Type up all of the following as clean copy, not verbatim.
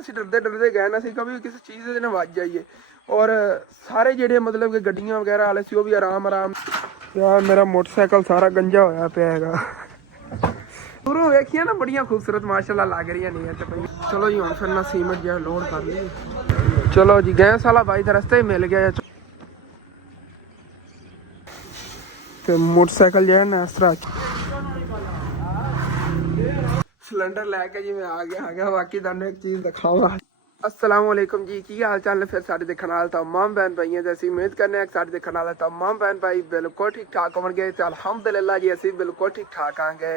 ਅਸੀਂ ਡਰਦੇ ਗਏ ਨਾ ਸੀ ਕभी ਕਿਸੇ ਚੀਜ਼ ਦੇ ਨਾਲ ਵੱਜ ਜਾਈਏ। ਔਰ ਸਾਰੇ ਜਿਹੜੇ ਮਤਲਬ ਕਿ ਗੱਡੀਆਂ ਵਗੈਰਾ ਵਾਲੇ ਸੀ ਉਹ ਵੀ ਆਰਾਮ ਯਾਰ ਮੇਰਾ ਮੋਟਰਸਾਈਕਲ ਸਾਰਾ ਗੰਜਾ ਹੋਇਆ ਪਿਆ ਹੈਗਾ। ਦੂਰੋਂ ਵੇਖੀਆਂ ਨਾ ਬੜੀਆਂ ਖੂਬਸੂਰਤ ਮਾਸ਼ਾਅੱਲਾ ਲੱਗ ਰਹੀਆਂ ਨੇ ਤੇ ਭਾਈ ਚਲੋ ਜੀ ਹੁਣ ਫਿਰ ਨਾ ਸੀਮੈਂਟ ਜਿਹਾ ਲੋਡ ਕਰ ਲਈ। ਚਲੋ ਜੀ ਗੈਸ ਵਾਲਾ ਭਾਈ ਤਾਂ ਰਸਤੇ ਹੀ ਮਿਲ ਗਿਆ ਤੇ ਮੋਟਰਸਾਈਕਲ ਜਿਹੜਾ ਨਾ ਇਸ ਤਰ੍ਹਾਂ ਸਿਲੰਡਰ ਲੈ ਕੇ ਜਿਵੇਂ ਆ ਗਿਆ ਬਾਕੀ ਤੁਹਾਨੂੰ ਇੱਕ ਚੀਜ਼ ਦਿਖਾਵਾਂ। अस्सलामुअलैकुम जी की हाल चाल ने फिर सारे देखने वाले तमाम बहन भाई हैं जैसी उम्मीद करने सारे देखने वाले तमाम बहन भाई बिल्कुल ठीक ठाक होंगे तो अलहमदुलिल्लाह जी असी बिल्कुल ठीक ठाक आंगे।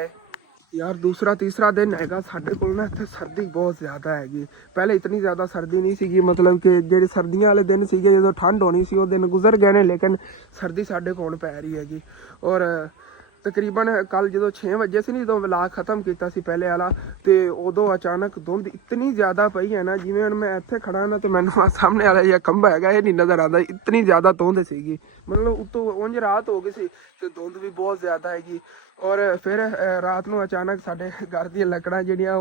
यार दूसरा तीसरा दिन हैगा साडे कोल ना इत्थे सर्दी बहुत ज़्यादा हैगी। पहले इतनी ज़्यादा सर्दी नहीं सी मतलब कि जेह्ड़े सर्दियां वाले दिन सीगे जो ठंड होनी सी वो दिन गुजर गए ने लेकिन सर्दी साडे कोल पै रही हैगी। और तकरीबन कल जो 6 वजे से नहीं जो व्लॉग खत्म किया पहले वाला तो उदों अचानक धुंध इतनी ज़्यादा पई है ना जिवें मैं इत्थे खड़ा ना तो मैनूं सामने वाला जिहा खंभा हैगा ये नहीं नज़र आता इतनी ज़्यादा धुंध सीगी मतलब उत्तों उंज रात हो गई सी तो धुंध भी बहुत ज़्यादा हैगी। और फिर रात को अचानक साढ़े घर दी लकड़ा जिहड़ियां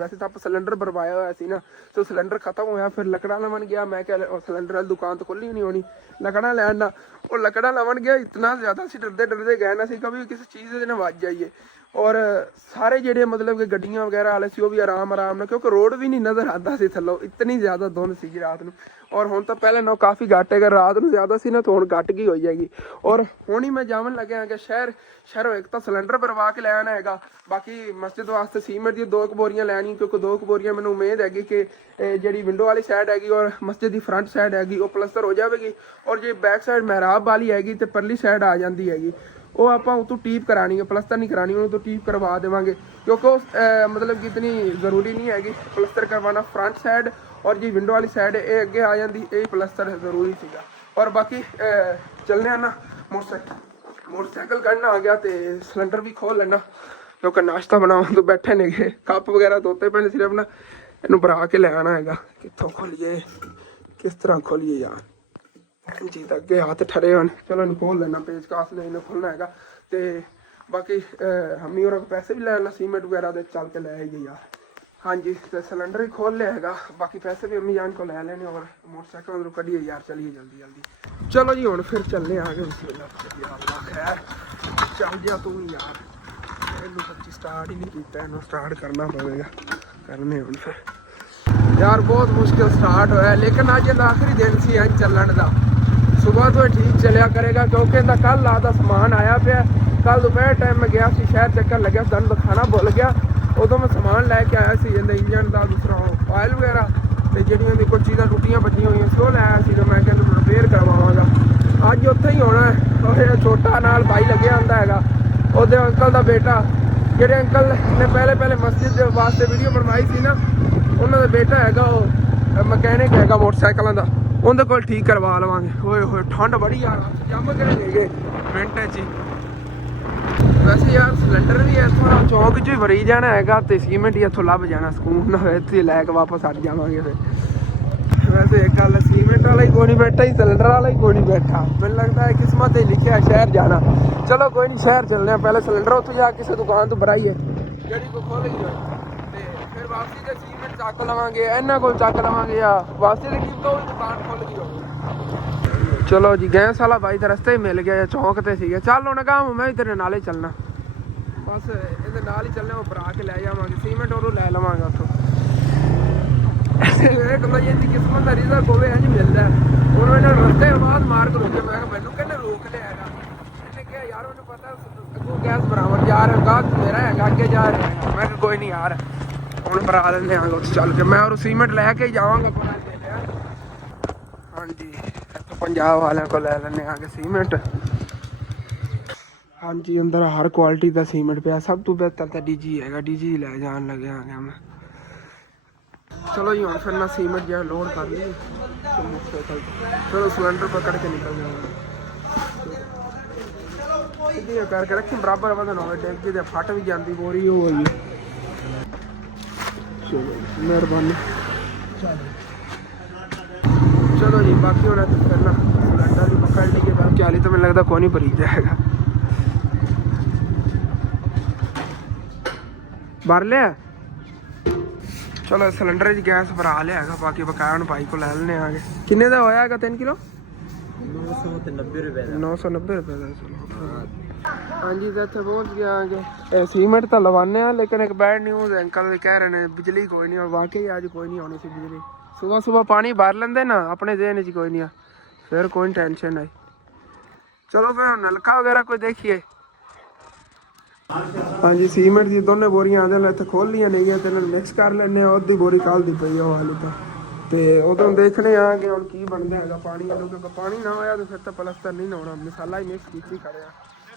वैसे तो आप सिलेंडर भरवाया हुआ सी ना तो सिलेंडर खत्म होया फिर लकड़ा लवन गया मैं क्या सिलेंडर वाली दुकान तो खुली नहीं होनी लकड़ा लैन ना और लकड़ा लवन गया इतना ज़्यादा असीं डरदे गए ना सी कभी किसी चीज़ दे नाल वज जाइए। और सारे जेडे मतलब कि गड्डियां वगैरह वाले सी वो भी आराम ना क्योंकि रोड भी नहीं नज़र आता सी थल्लों इतनी ज़्यादा धुंध सी रात को। और हुण तो पहले ना काफ़ी घट है अगर रात को ज़्यादा सी ना तो हुण घट गई हो जाएगी। और हुण ही मैं जावन लग्या कि शहरों एक तो सिलेंडर भरवा के लैना हैगा बाकी मस्जिद वास्ते सीमेंट दी 2 बोरियां लैनी क्योंकि 2 बोरियां मैनूं उम्मीद हैगी कि जी विंडो वाली साइड हैगी और मस्जिद की फ्रंट साइड हैगी वो प्लस्तर हो जाएगी और जी बैक साइड महराब वाली हैगी तो परली साइड आ जाती हैगी वो आप उतों टीप करानी है प्लस्तर नहीं करानी उन्होंने तो टीप करवा देवांगे क्योंकि मतलब कि इतनी ज़रूरी नहीं हैगी प्लस्तर करवाना फ्रंट साइड और जी विंडो वाली साइड ये अगे आ जाती यही प्लस्तर जरूरी सीगा। और बाकी चलने ना मोटरसाइकिल करना आ गया तो सिलेंडर भी खोल लेना क्योंकि नाश्ता बनाओ तो बैठे ने गए कप वगैरह धोते पे सिर्फ ना इनू भरा के ले आना है कितों खोलिए किस तरह खोलिए यार जी तो अगे हाथ ठरे हो चलो इन खोल लेना पेज कास ने इन्हें खोलना है तो बाकी हमी और पैसे भी लेना सीमेंट वगैरह दे चल के ले आएगी यार। हाँ जी तो सिलेंडर भी खोल लिया है बाकी पैसे भी अम्मी जान को ले लेने और मोटरसाइकिल अंदरों कढ़िए यार चलिए जल्दी चलो जी हुण फिर चलने आ गए खैर चल जा तू यार इनू सच्ची स्टार्ट ही नहीं किया इनू स्टार्ट करना पवेगा करने हुण फिर यार बहुत मुश्किल स्टार्ट होया लेकिन अज इहदा आखिरी दिन सी अज चलन का सुबह तो ठीक चलिया करेगा क्योंकि इहदा कल आदा समान आया पिया कल दोपहर टाइम मैं गया शहर चक्कर लग्या तुहानूं दिखाना भुल गया उदों मैं समान लैके आया सी इंजन का दूसरा ऑयल वगैरह तो जिहड़ियां भी कुछ चीज़ां टुटियां भज्जियां हुई सी वो लैया सी मैं कहना रिपेयर करवावांगा अज उत्थे ही होना है। और छोटा नाल भाई लग्या हुंदा हैगा उहदे अंकल का बेटा जिहड़े अंकल ने पहले मस्जिद वास्ते वीडियो बनवाई सी ना उन्होंने का बेटा हैगा वो मकैनिक हैगा मोटरसाइकिलों का उनके कोल ठीक करवा लवांगे। होए होए ठंड बड़ी यार जम के ले गए मिनट च वैसे यार सिलेंडर भी इतों चौंक च वरी जाना है तो सीमेंट ही इतों लभ जाना सकून इतने लैके वापस हट जावांगे फिर। वैसे एक गल सीमेंट वाला ही कोई नहीं बैठा ही सिलेंडर वाला ही कोई नहीं बैठा मैंने लगता है किस्मत ही लिखिया शहर जाना। चलो कोई नहीं शहर चलने पहले सिलेंडर उत्थों जा किसी दुकान तो भराइए जी को खोल फिर वापसी के सीमेंट चक लवांगे इन्हों को चक लवांगे या वापसी की तो दुकान खुल गई होगी। चलो जी गैस वाला भाई तो रस्ते ही मिल गया चौंक ते सीगे चल हुण काम मैं भी तेरे नाल ही चलना बस ये नाल ही चलने वो भरा के लै जावांगे सीमेंट और लै लवांगे उत्थों बजे की किस्मत का रिजल्ट होवे इंज मिलता है। हुण मैंने रस्ते बाद मार्ग रोके मैं मैनूं कहने रोक लिया इन्हें कहा यार मैनूं पता अगों गैस बराबर जा रहा गाहक मेरा है अगे जा रहा है मैं कोई नहीं यार हुण भरा लेंदे आं चल के मैं और सीमेंट लैके ही जावांगा। हाँ जी पंजाब वाले को ले लेने आगे सीमेंट। हाँ जी अंदर हर क्वालिटी का सीमेंट पे सब तो बेहतर तो डीजी है डीजी ले जान लगे आ मैं। चलो जी हम फिर ना सीमेंट जो लोड कर ली चलो सिलेंडर पकड़ के निकल जाएंगे करके रखी बराबर वजन हो डेगी तो फट भी जाती बोरी हो गई। चलो मेहरबानी चलो जी बाकी होना तो करना सिलेंडर भी पकड़ ली के बाद 40 तो मैंने लगता कौन ही भरी जाएगा भर लिया ਚਲੋ ਸਿਲੰਡਰ 'ਚ ਗੈਸ ਭਰਾ ਲਿਆ ਹੈਗਾ, ਬਾਕੀ ਬਕਾਇਆ ਨੂੰ ਭਾਈ ਕੋ ਲੈ ਲੈਣੇ ਆਗੇ। ਕਿੰਨੇ ਦਾ ਹੋਇਆ ਹੈਗਾ 3 ਕਿਲੋ? 990 ਰੁਪਏ ਦਾ। 990 ਰੁਪਏ ਦਾ। ਚਲੋ ਹਾਂਜੀ ਤੇ ਇੱਥੇ ਪਹੁੰਚ ਗਿਆ ਆਗੇ। ਇਹ ਸੀਮੈਂਟ ਤਾਂ ਲਵਾਨੇ ਆ, ਲੇਕਿਨ ਇੱਕ ਬੈਡ ਨਿਊਜ਼ ਅੰਕਲ ਵੀ ਕਹਿ ਰਹੇ ਨੇ ਬਿਜਲੀ ਕੋਈ ਨਹੀਂ, ਔਰ ਵਾਕਈ ਅੱਜ ਕੋਈ ਨਹੀਂ ਆਉਣੀ ਸੀ ਬਿਜਲੀ। ਸੁਬਹ ਪਾਣੀ ਭਰ ਲੈਂਦੇ ਨਾ ਆਪਣੇ ਦੇਨ 'ਚ ਕੋਈ ਨਹੀਂ ਆ, ਫਿਰ ਕੋਈ ਟੈਨਸ਼ਨ ਨਹੀਂ। ਚਲੋ ਫਿਰ ਨਲਕਾ ਵਗੈਰਾ ਕੋਈ ਦੇਖੀਏ। ਹਾਂਜੀ ਸੀਮੈਂਟ ਦੀ ਦੋਨੇ ਬੋਰੀਆਂ ਆਦੇ ਨੇ, ਇੱਥੇ ਖੋਲ ਲੀਆਂ ਨਹੀਂ ਤੇ ਨਾਲ ਮਿਕਸ ਕਰ ਲੈਂਦੇ ਆ। ਅੱਧੀ ਬੋਰੀ ਕੱਲ ਦੀ ਪਈ ਉਹ ਹਾਲੇ ਤਾਂ, ਤੇ ਉਦੋਂ ਦੇਖਣੇ ਆ ਕਿ ਹੁਣ ਕੀ ਬਣਦਾ ਹੈਗਾ ਪਾਣੀ ਵੱਲੋਂ, ਕਿਉਂਕਿ ਪਾਣੀ ਨਾ ਹੋਇਆ ਤਾਂ ਫਿਰ ਤਾਂ ਪਲਸਤਰ ਨਹੀਂ ਨਾ ਹੋਣਾ। ਮਸਾਲਾ ਹੀ ਮਿਕਸ ਕੀਤੀ ਖੜਿਆ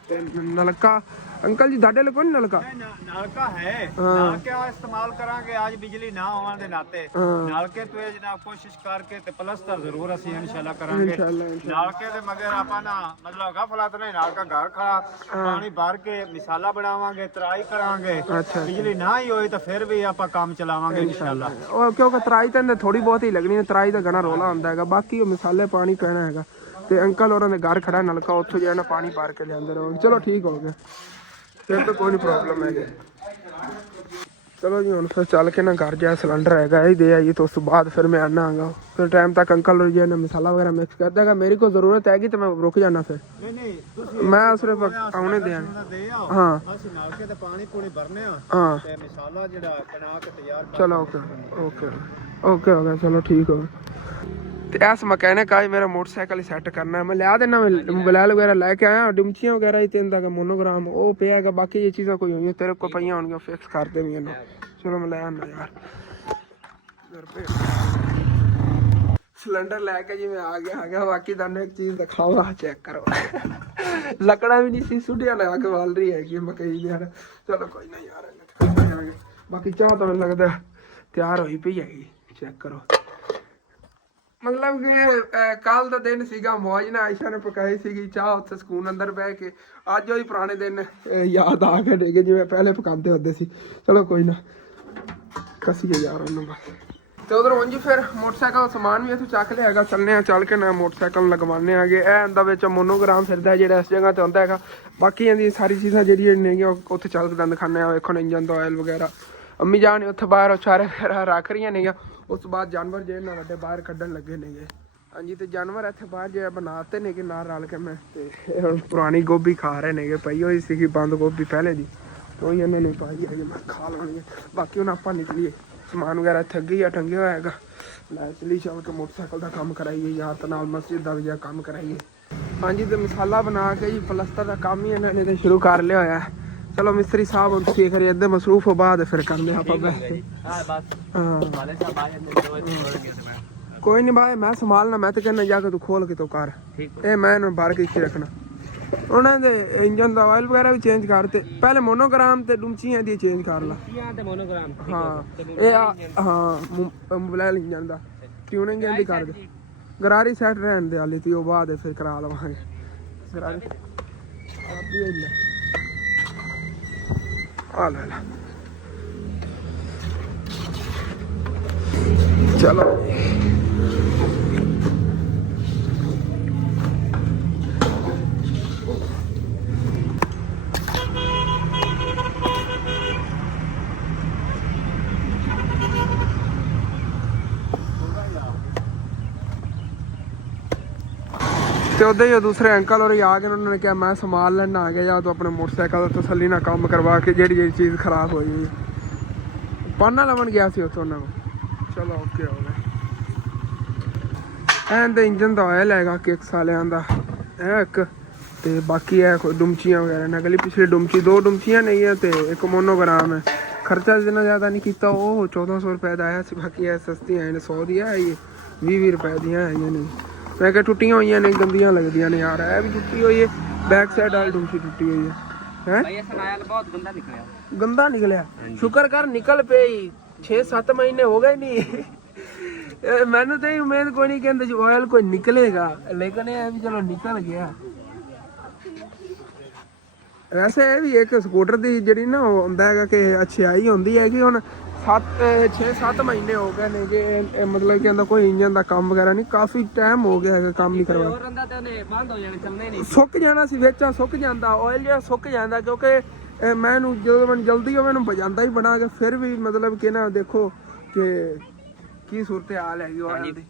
ਤੇ ਨਲਕਾ। ਅੰਕਲ ਜੀ ਤੁਹਾਡੇ ਲਈ ਕੋਈ ਨਲਕਾ? ਨਲਕਾ ਹੈ, ਨਲਕੇ ਦਾ ਇਸਤੇਮਾਲ ਕਰਾਂਗੇ ਅੱਜ ਬਿਜਲੀ ਨਾ ਹੋਣ ਦੇ ਨਾਤੇ। ਨਲਕੇ ਤੋਂ ਜਨਾਬ ਕੋਸ਼ਿਸ਼ ਕਰਕੇ ਤੇ ਪਲਸਤਰ ਜ਼ਰੂਰ ਅਸੀਂ ਇਨਸ਼ਾਅੱਲਾ ਕਰਾਂਗੇ। ਨਲਕੇ ਦੇ ਮਗਰ ਆਪਾਂ ਨਾ ਮਤਲਬ ਗਫਲਤ ਨਹੀਂ, ਨਲਕਾ ਘਰ ਖੜਾ ਪਾਣੀ ਭਰ ਕੇ ਮਸਾਲਾ ਬਣਾਵਾਂਗੇ, ਤਰਾਈ ਕਰਾਂਗੇ। ਬਿਜਲੀ ਨਾ ਹੀ ਹੋਈ ਤਾਂ ਫਿਰ ਵੀ ਆਪਾਂ ਕੰਮ ਚਲਾਵਾਂਗੇ ਇਨਸ਼ਾਅੱਲਾ। ਉਹ ਕਿਉਂਕਿ ਤਰਾਈ ਤਾਂ ਥੋੜੀ ਬਹੁਤ ਹੀ ਲੱਗਣੀ ਹੈ, ਤਰਾਈ ਦਾ ਘਣਾ ਰੋਲਾ ਹੁੰਦਾ ਹੈਗਾ, ਬਾਕੀ ਉਹ ਮਸਾਲੇ ਪਾਣੀ ਪੈਣਾ ਹੈਗਾ। ਤੇ ਅੰਕਲ ਹੋਰਾਂ ਦੇ ਘਰ ਖੜਾ ਨਲਕਾ, ਉੱਥੋਂ ਜਿਹੜਾ ਪਾਣੀ ਭਰ ਕੇ ਲਿਆਂਦੇ ਰਹੋ। ਚਲੋ ਠੀਕ ਹੋ ਗਿਆ, ਫਿਰ ਤਾਂ ਕੋਈ ਨਹੀਂ ਪ੍ਰੋਬਲਮ ਹੈਗੀ। ਚਲੋ ਜੀ ਹੁਣ ਫਿਰ ਚੱਲ ਕੇ ਨਾ ਘਰ ਜਾ, ਸਿਲੰਡਰ ਹੈਗਾ ਇਹ ਦੇ ਆਈਏ, ਤਾਂ ਉਸ ਤੋਂ ਬਾਅਦ ਫਿਰ ਮੈਂ ਆਨਾ ਆਂਗਾ। ਫਿਰ ਟਾਈਮ ਤੱਕ ਅੰਕਲ ਜੀ ਨੇ ਮਸਾਲਾ ਵਗੈਰਾ ਮਿਕਸ ਕਰ ਦੇਗਾ। ਮੇਰੀ ਕੋਈ ਜ਼ਰੂਰਤ ਹੈਗੀ ਤਾਂ ਮੈਂ ਰੁਕ ਜਾਣਾ ਫਿਰ। ਮੈਂ ਸਿਰਫ ਆਉਣੇ ਦੇ ਹਾਂ ਅਸੀਂ ਨਲਕੇ ਤੇ ਪਾਣੀ ਪੂਣੀ ਭਰਨੇ ਆ ਹਾਂ ਤੇ ਮਸਾਲਾ ਜਿਹੜਾ ਬਣਾ ਕੇ ਤਿਆਰ। ਚਲੋ ਓਕੇ ਓਕੇ ਓਕੇ ਹੋ ਗਿਆ, ਚਲੋ ਠੀਕ ਹੋ ਗਿਆ। ਤੇ ਇਸ ਮਕੈਨਿਕ ਅੱਜ ਮੇਰਾ ਮੋਟਰਸਾਈਕਲ ਹੀ ਸੈੱਟ ਕਰਨਾ, ਮੈਂ ਲਿਆ ਦੇਣਾ। ਮੋਬਾਈਲ ਵਗੈਰਾ ਲੈ ਕੇ ਆਇਆ, ਡਿਮਚੀਆਂ ਵਗੈਰਾ ਹੀ 3 ਦਾ ਮੋਨੋਗ੍ਰਾਮ ਉਹ ਪਿਆ ਹੈਗਾ। ਬਾਕੀ ਇਹ ਚੀਜ਼ਾਂ ਕੋਈ ਹੋਈਆਂ ਤੇਰੇ ਕੋਲ ਪਈਆਂ ਹੋਣਗੀਆਂ, ਫਿਕਸ ਕਰ ਦੇ ਵੀ ਇਹਨੂੰ। ਚਲੋ ਮੈਂ ਲੈ ਆਉਂਦਾ ਯਾਰ। ਸਿਲੰਡਰ ਲੈ ਕੇ ਜਿਵੇਂ ਆ ਗਿਆ। ਬਾਕੀ ਤੁਹਾਨੂੰ ਇੱਕ ਚੀਜ਼ ਦਿਖਾਵਾਂ, ਚੈੱਕ ਕਰੋ। ਲੱਕੜਾਂ ਵੀ ਨਹੀਂ ਸੀ ਸੁੱਟਿਆ ਨਾ ਅੱਗ ਵੱਲ ਰਹੀ ਹੈਗੀ ਮਕਈ ਦੀ ਯਾਰ। ਚਲੋ ਕੋਈ ਨਾ ਯਾਰ। ਬਾਕੀ ਚਾਹ ਤਾਂ ਮੈਨੂੰ ਲੱਗਦਾ ਤਿਆਰ ਹੋਈ ਪਈ ਹੈਗੀ, ਚੈੱਕ ਕਰੋ। ਮਤਲਬ ਕਿ ਕੱਲ ਦਾ ਦਿਨ ਸੀਗਾ, ਮੌਜ ਨਾਲ ਆਇਸ਼ਾ ਨੇ ਪਕਾਈ ਸੀਗੀ ਚਾਹ ਉੱਥੇ ਸਕੂਨ ਅੰਦਰ ਬਹਿ ਕੇ। ਅੱਜ ਉਹੀ ਪੁਰਾਣੇ ਦਿਨ ਯਾਦ ਆ ਕੇ ਡੇਗੇ ਜਿਵੇਂ ਪਹਿਲੇ ਪਕਾਉਂਦੇ ਹੁੰਦੇ ਸੀ। ਚਲੋ ਕੋਈ ਨਾ ਕਸੀਏ ਯਾਰ ਉਹਨੂੰ ਬਸ। ਤੇ ਉਧਰ ਉਂਝ ਫਿਰ ਮੋਟਰਸਾਈਕਲ ਦਾ ਸਮਾਨ ਵੀ ਇੱਥੋਂ ਚੱਕ ਲਿਆ ਹੈਗਾ। ਚੱਲਨੇ ਆ, ਚੱਲ ਕੇ ਨਾ ਮੋਟਰਸਾਈਕਲ ਲਗਵਾਉਂਦੇ ਆਗੇ। ਇਹ ਆਂਦਾ ਵਿੱਚ ਮੋਨੋਗ੍ਰਾਮ ਫਿਰਦਾ ਜਿਹੜਾ ਇਸ ਜਗ੍ਹਾ ਤੇ ਆਉਂਦਾ ਹੈਗਾ। ਬਾਕੀ ਇਹਦੀ ਸਾਰੀ ਚੀਜ਼ਾਂ ਜਿਹੜੀਆਂ ਨੇਗੀਆਂ ਉੱਥੇ ਚੱਲ ਕੇ ਦਿਖਾਉਂਦੇ ਆ। ਵੇਖੋ ਇੰਜਨ ਦਾ ਆਇਲ ਵਗੈਰਾ ਅੰਮੀ ਜਾਨ ਉੱਥੇ ਬਾਹਰ ਚਾਰੇ ਵਗੈਰਾ ਰੱਖ ਰਹੀਆਂ ਨੇਗੀਆਂ। ਉਸ ਤੋਂ ਬਾਅਦ ਜਾਨਵਰ ਜਿਹੜੇ ਨਾ ਵੱਡੇ ਬਾਹਰ ਕੱਢਣ ਲੱਗੇ ਨੇਗੇ। ਹਾਂਜੀ ਤੇ ਜਾਨਵਰ ਇੱਥੇ ਬਾਹਰ ਜਿਹੜੇ ਬਣਾਤੇ ਨੇਗੇ ਨਾਲ ਰਲ ਕੇ ਮੈਂ ਤੇ ਹੁਣ ਪੁਰਾਣੀ ਗੋਭੀ ਖਾ ਰਹੇ ਨੇਗੇ। ਪਈ ਹੋਈ ਸੀਗੀ ਬੰਦ ਗੋਭੀ ਪਹਿਲੇ ਦੀ, ਉਹੀ ਇਹਨਾਂ ਨੇ ਪਾਈ ਹੈ, ਮੈਂ ਖਾ ਲੈਣੀ। ਬਾਕੀ ਹੁਣ ਆਪਾਂ ਨਿਕਲੀਏ, ਸਮਾਨ ਵਗੈਰਾ ਇੱਥੇ ਅੱਗੇ ਹੀ ਟੰਗਿਆ ਹੋਇਆ ਹੈਗਾ। ਲੈ ਚਲੀ ਚੱਲ ਕੇ ਮੋਟਰਸਾਈਕਲ ਦਾ ਕੰਮ ਕਰਾਈਏ ਯਾਰ, ਤੇ ਨਾਲ ਮਸਜਿਦ ਦਾ ਵੀ ਜਾ ਕੰਮ ਕਰਾਈਏ। ਹਾਂਜੀ ਤੇ ਮਸਾਲਾ ਬਣਾ ਕੇ ਜੀ ਪਲਸਤਰ ਦਾ ਕੰਮ ਹੀ ਇਹਨਾਂ ਨੇ ਤੇ ਸ਼ੁਰੂ ਕਰ ਲਿਆ ਹੋਇਆ। ਚਲੋ ਮਿਸਤਰੀ ਸਾਹਿਬ ਹੁਣ ਤੁਸੀਂ ਕਰੀਏ ਇੱਧਰ ਮਸਰੂਫ ਹੋ, ਬਾਅਦ ਫਿਰ ਕਰਦੇ ਆਪਾਂ ਵੈਸੇ। ਹਾਂ ਕੋਈ ਨਹੀਂ ਭਾਈ, ਮੈਂ ਸੰਭਾਲਣਾ। ਮੈਂ ਤਾਂ ਕਹਿੰਦਾ ਜਾ ਕੇ ਤੂੰ ਖੋਲ ਕੇ ਤੂੰ ਕਰ, ਇਹ ਮੈਂ ਇਹਨੂੰ ਬਾਹਰ ਕੇ ਰੱਖਣਾ। ਉਹਨਾਂ ਦੇ ਇੰਜਨ ਦਾ ਆਇਲ ਵਗੈਰਾ ਵੀ ਚੇਂਜ ਕਰਤੇ। ਪਹਿਲੇ ਮੋਨੋਗ੍ਰਾਮ ਤੇ ਡੁਮਚੀਆਂ ਦੀ ਚੇਂਜ ਕਰ ਲਾ। ਹਾਂ ਇਹ ਹਾਂ ਮੋਬਾਈਲ ਇੰਜਨ ਦਾ ਟਿਊਨਿੰਗ ਇਹਦੀ ਕਰ ਦੇ। ਗਰਾਰੀ ਸੈੱਟ ਰਹਿਣ ਦੇ ਹਾਲੇ ਤੀ, ਉਹ ਬਾਅਦ ਫਿਰ ਕਰਾ ਲਵਾਂਗੇ ਗਰਾਰੀ। ਆ ਲੈ ਚਲੋ ਤੇ ਉਦੋਂ ਹੀ ਦੂਸਰੇ ਅੰਕਲ ਔਰ ਆ ਕੇ ਉਹਨਾਂ ਨੇ ਕਿਹਾ ਮੈਂ ਸੰਭਾਲ ਲੈਣਾ ਆ ਗਿਆ, ਜਾਂ ਤੂੰ ਆਪਣੇ ਮੋਟਰਸਾਈਕਲ ਦਾ ਤਸੱਲੀ ਨਾਲ ਕੰਮ ਕਰਵਾ ਕੇ ਜਿਹੜੀ ਚੀਜ਼ ਖਰਾਬ ਹੋਈ। ਪਾਨਾ ਲਾਉਣ ਗਿਆ ਸੀ ਉੱਥੋਂ ਉਹਨਾਂ ਨੂੰ। ਚਲੋ ਓਕੇ ਹੋ ਗਿਆ। ਐਨ ਤੇ ਇੰਜਨ ਦਾ ਆਇਲ ਹੈਗਾ ਕਿਕ ਸਾਲਿਆਂ ਦਾ ਇਹ ਇੱਕ, ਤੇ ਬਾਕੀ ਹੈ ਕੋਈ ਡੁਮਚੀਆਂ ਵਗੈਰਾ ਨਕਲੀ। ਪਿਛਲੀ ਡੁਮਚੀ 2 ਡੁਮਚੀਆਂ ਨਹੀਂ ਹੈ ਤੇ ਇੱਕ ਮੋਨੋਗ੍ਰਾਮ ਹੈ। ਖਰਚਾ ਜਿੰਨਾ ਜ਼ਿਆਦਾ ਨਹੀਂ ਕੀਤਾ, ਉਹ 1400 ਰੁਪਏ ਦਾ ਆਇਆ ਸੀ। ਬਾਕੀ ਇਹ ਸਸਤੀਆਂ ਆਏ ਨੇ, 100 ਦੀਆਂ ਆਈ 20 ਰੁਪਏ ਦੀਆਂ ਆਈਆਂ ਨੇ। ਮੈਂ ਕਿਹਾ ਟੁੱਟੀਆਂ ਹੋਈਆਂ ਨੇ, ਗੰਦੀਆਂ ਲੱਗਦੀਆਂ ਨੇ ਯਾਰ। ਇਹ ਵੀ ਟੁੱਟੀ ਹੋਈ ਹੈ, ਬੈਕ ਸਾਈਡ ਵਾਲੀ ਡੁਮਚੀ ਟੁੱਟੀ ਹੋਈ ਹੈ। ਗੰਦਾ ਨਿਕਲਿਆ? ਸ਼ੁਕਰ ਕਰ ਨਿਕਲ ਪਈ। 6-7 ਮਹੀਨੇ ਹੋ ਗਏ ਨਹੀਂ। ਮੈਨੂੰ ਤਾਂ ਉਮੀਦ ਕੋਈ ਨਹੀਂ ਕਹਿੰਦੇ ਆਇਲ ਕੋਈ ਨਿਕਲੇਗਾ, ਲੇਕਿਨ ਇਹ ਵੀ ਚਲੋ ਨਿਕਲ ਗਿਆ। ਵੈਸੇ ਇਹ ਵੀ ਇੱਕ ਸਕੂਟਰ ਦੀ ਜਿਹੜੀ ਨਾ ਉਹ ਹੁੰਦਾ ਹੈਗਾ ਕਿ ਅੱਛਾਈ ਹੁੰਦੀ ਹੈ ਕਿ ਹੁਣ 6-7 ਮਹੀਨੇ ਹੋ ਗਏ ਨੇ ਕਿ ਮਤਲਬ ਕਿ ਉਹਦਾ ਕੋਈ ਇੰਜਨ ਦਾ ਕੰਮ ਵਗੈਰਾ ਨਹੀਂ। ਕਾਫੀ ਟਾਈਮ ਹੋ ਗਿਆ ਹੈਗਾ ਕੰਮ ਨਹੀਂ ਕਰਵਾ। ਸੁੱਕ ਜਾਣਾ ਸੀ ਵਿੱਚ, ਸੁੱਕ ਜਾਂਦਾ ਆਇਲ ਜਿਹੜਾ ਸੁੱਕ ਜਾਂਦਾ, ਕਿਉਂਕਿ ਮੈਨੂੰ ਜਦੋਂ ਮੈਨੂੰ ਜਲਦੀ ਹੋਵੇ ਇਹਨੂੰ ਵਜਾਉਂਦਾ ਹੀ ਬਣਾ ਕੇ। ਫਿਰ ਵੀ ਮਤਲਬ ਕਿ ਨਾ ਦੇਖੋ ਕਿ ਕੀ ਸੂਰਤ ਹਾਲ ਹੈਗੀ ਆਇਲ ਦੀ।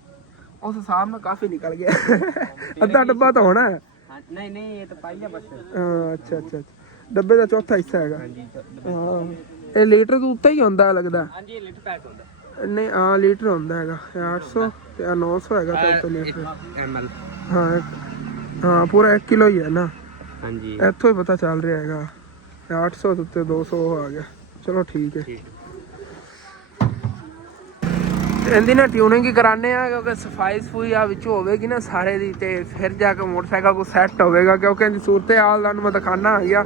ਉਸ ਹਿਸਾਬ ਨਾਲ ਕਾਫੀ ਨਿਕਲ ਗਿਆ। ਅੱਧਾ ਡੱਬਾ ਤਾਂ ਹੋਣਾ ਹੈ। नहीं नहीं ये तो पाइए बस। ਅੱਛਾ ਅੱਛਾ, ਡੱਬੇ ਦਾ ਚੌਥਾ ਹਿੱਸਾ ਹੈਗਾ। ਹਾਂ ਇਹ ਲੀਟਰ ਤੋਂ ਉੱਤੇ ਹੀ ਹੁੰਦਾ ਲੱਗਦਾ। हाँ जी लीटर पैक होता है। ਨਹੀਂ ਹਾਂ ਲੀਟਰ ਹੁੰਦਾ ਹੈਗਾ। 800 ਤੇ 900 ਹੈਗਾ ਤੇ ਉੱਤੇ ਲੀਟਰ। ml। ਹਾਂ ਹਾਂ ਪੂਰਾ 1 ਕਿਲੋ ਹੀ ਹੈ ਨਾ। हाँ जी ਇੱਥੋਂ ਹੀ ਪਤਾ ਚੱਲ ਰਿਹਾ ਹੈਗਾ। 800 ਦੇ ਉੱਤੇ 200 ਆ ਗਿਆ। ਚਲੋ ਠੀਕ ਹੈ। ਇਹਦੀ ਨਾ ਟਿਊਨਿੰਗ ਹੀ ਕਰਾਣੇ ਆ ਕਿਉਂਕਿ ਸਫਾਈ ਸਫੂਈ ਆ ਵਿੱਚ ਹੋਵੇਗੀ ਨਾ ਸਾਰੇ ਦੀ ਤੇ ਫਿਰ ਜਾ ਕੇ ਮੋਟਰਸਾਈਕਲ ਕੋ ਸੈੱਟ ਹੋਵੇਗਾ ਕਿਉਂਕਿ ਇਹਦੀ ਸੂਰਤ ਹਾਲ ਤੁਹਾਨੂੰ ਮੈਂ ਦਿਖਾਣਾ ਆ ਗਿਆ